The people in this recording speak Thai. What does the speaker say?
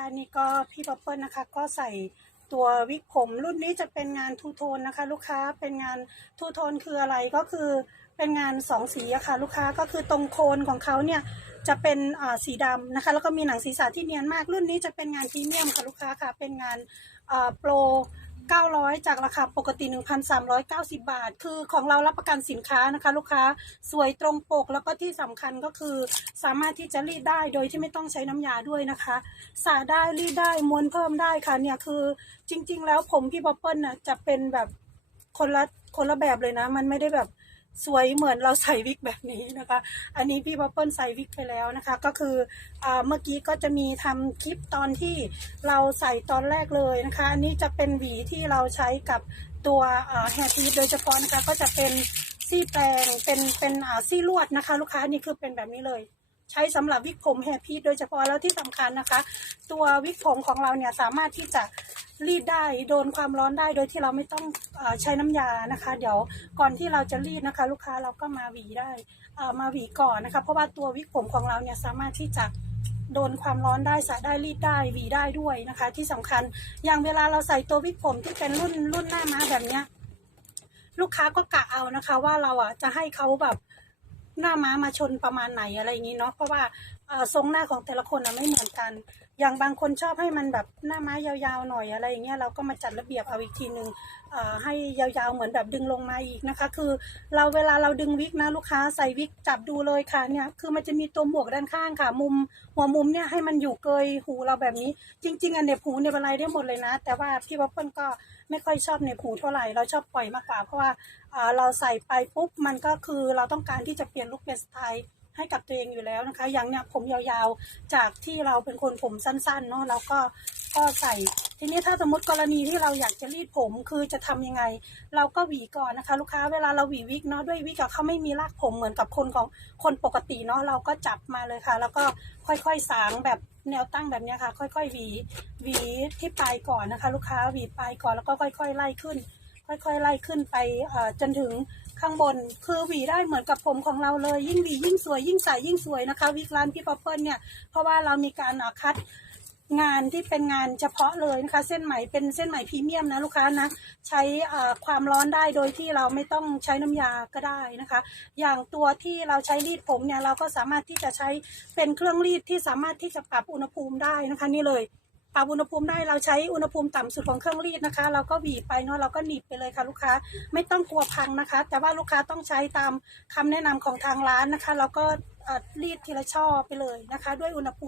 ะนี่ก็พี่ป๊อปเปิลนะคะ ก็ใส่ตัววิกผมรุ่นนี้จะเป็นงานทูโทนนะคะ ลูกค้าเป็นงานทูโทนคืออะไรก็คือเป็นงานสองสีอะค่ะ ลูกค้าก็คือตรงโคนของเขาเนี่ยจะเป็นอ่าสีดำนะคะ แล้วก็มีหนังศีรษะที่เนียนมากรุ่นนี้จะเป็นงานพรีเมียมค่ะลูกค้าค่ะเป็นงานอ่าโปร 900 จากราคาปกติ 1,390 บาท คือของเรารับประกันสินค้านะคะ ลูกค้าสวยตรงปกแล้วก็ที่สำคัญก็คือ สามารถที่จะรีดได้โดยที่ไม่ต้องใช้น้ำยาด้วยนะคะสระได้รีดได้ม้วนเพิ่มได้ค่ะเนี่ยคือจริง ๆ แล้วผมพี่บ๊อบเปิ้ลน่ะจะเป็นแบบคนละคนละแบบเลยนะ มันไม่ได้แบบ สวยเหมือนเราใส่วิกแบบนี้นะคะ อันนี้พี่บ๊อบเปิลใส่วิกไปแล้วนะคะ ก็คืออเมื่อกี้ก็จะมีทำคลิปตอนที่เราใส่ตอนแรกเลยนะคะ อันนี้จะเป็นหวีที่เราใช้กับตัวแฮร์ทีโดยเฉพาะนะคะ ก็จะเป็นซี่แปลงเป็นเป็นซี่ลวดนะคะ ลูกค้านี่คือเป็นแบบนี้เลย ใช้สำหรับวิกผมแฮร์พีทโดยเฉพาะแล้วที่สำคัญนะคะ ตัววิกผมของเราเนี่ยสามารถที่จะรีดได้โดนความร้อนได้โดยที่เราไม่ต้องอใช้น้ำยานะคะ เดี๋ยวก่อนที่เราจะรีดนะคะ ลูกค้าเราก็มาหวีได้มาหวีก่อนนะคะ เพราะว่าตัววิกผมของเราเนี่ยสามารถที่จะโดนความร้อนได้สระได้รีดได้หวีได้ด้วยนะคะ ที่สำคัญอย่างเวลาเราใส่ตัววิกผมที่เป็นรุ่นรุ่นหน้าม้าแบบเนี้ยลูกค้าก็กะเอานะคะ ว่าเราอะจะให้เขาแบบ หน้าม้ามาชนประมาณไหนอะไรอย่างนี้เนาะเพราะว่าทรงหน้าของแต่ละคนอะไม่เหมือนกัน อย่างบางคนชอบให้มันแบบหน้าม้ายาวๆหน่อยอะไรอย่างเงี้ยเราก็มาจัดระเบียบเอาอีกทีหนึ่งให้ยาวๆเหมือนแบบดึงลงมาอีกนะคะ คือเราเวลาเราดึงวิกนะลูกค้าใส่วิกจับดูเลยค่ะเนี่ยคือมันจะมีตัวหมวกด้านข้างค่ะ มุมหัวมุมเนี่ยให้มันอยู่เกยหูเราแบบนี้ จริง ๆอันเน็บหูเนี่ยเป็นไรได้หมดเลยนะ แต่ว่าพี่วัปเปิลก็ ไม่ค่อยชอบเน็บหูเท่าไหร่เราชอบปล่อยมากกว่า เพราะว่าเราใส่ไปปุ๊บมันก็คือเราต้องการที่จะเปลี่ยนลุคเปลี่ยนสไตล์ให้กับตัวเองอยู่แล้วนะคะ อย่างเนี้ยผมยาวๆ จากที่เราเป็นคนผมสั้นๆเนาะเราก็ก็ใส่ ทีนี้ถ้าสมมติกรณีที่เราอยากจะรีดผมคือจะทำยังไง เราก็หวีก่อนนะคะ ลูกค้าเวลาเราหวีวิกเนาะด้วยวิกเขาไม่มีรากผมเหมือนกับคนของคนปกติเนาะเราก็จับมาเลยค่ะ แล้วก็ค่อยๆสางแบบแนวตั้งแบบนี้ค่ะ ค่อยๆหวีหวีที่ปลายก่อนนะคะ ลูกค้าหวีปลายก่อนแล้วก็ค่อย ๆ ไล่ขึ้น ค่อยๆไล่ขึ้นไปจนถึงข้างบนคือหวีได้เหมือนกับผมของเราเลย ยิ่งหวียิ่งสวยยิ่งใสยิ่งสวยนะคะวิกร้านพี่ป๊อปเปิลเนี่ยเพราะว่าเรามีการอัด งานที่เป็นงานเฉพาะเลยนะคะ เส้นไหมเป็นเส้นไหมพรีเมียมนะลูกค้านะใช้อ่าความร้อนได้โดยที่เราไม่ต้องใช้น้ำยาก็ได้นะคะ อย่างตัวที่เราใช้รีดผมเนี่ยเราก็สามารถที่จะใช้เป็นเครื่องรีดที่สามารถที่จะปรับอุณหภูมิได้นะคะนี่เลยปรับอุณหภูมิได้เราใช้อุณหภูมิต่ำสุดของเครื่องรีดนะคะ เราก็บีบไปเนาะเราก็หนีบไปเลยค่ะลูกค้าไม่ต้องกลัวพังนะคะ แต่ว่าลูกค้าต้องใช้ตามคำแนะนำของทางร้านนะคะ เราก็อ่อรีดทีละช่อไปเลยนะคะ ด้วยอุณหภูมิ